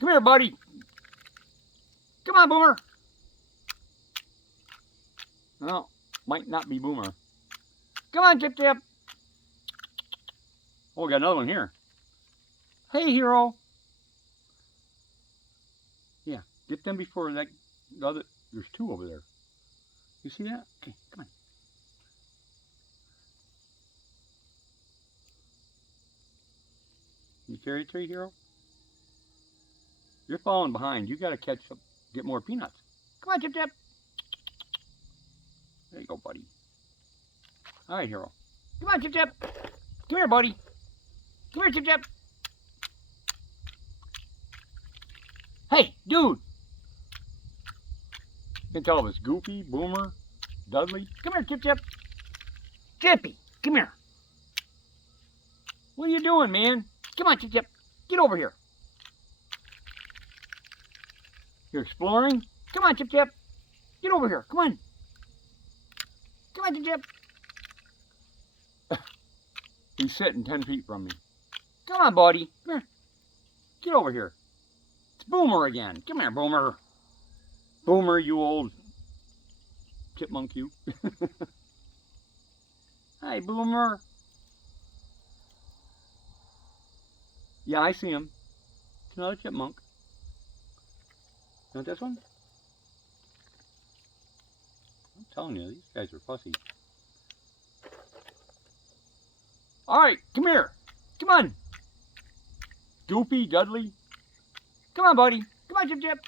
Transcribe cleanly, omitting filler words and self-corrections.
Come here, buddy. Come on, Boomer. Well, might not be Boomer. Come on, Chip Chip. Oh, we got another one here. Hey, Hero. Yeah, get them before that. The other, there's two over there. You see that? Okay, come on. You carry a tree, Hero? You're falling behind. You got to catch up, get more peanuts. Come on, Chip Chip. There you go, buddy. All right, Hero. Come on, Chip Chip. Come here, buddy. Come here, Chip Chip. Hey, dude. You can tell if it's Goofy, Boomer, Dudley. Come here, Chip Chip. Chippy, come here. What are you doing, man? Come on, Chip Chip. Get over here. You're exploring? Come on, Chip Chip. Get over here. Come on. Come on, Chip Chip. He's sitting 10 feet from me. Come on, buddy. Come here. Get over here. It's Boomer again. Come here, Boomer. Boomer, you old chipmunk, you. Hi, Boomer. Yeah, I see him. It's another chipmunk. You want this one? I'm telling you, these guys are fussy. All right, come here. Come on. Goofy, Dudley. Come on, buddy. Come on, Chip Chip.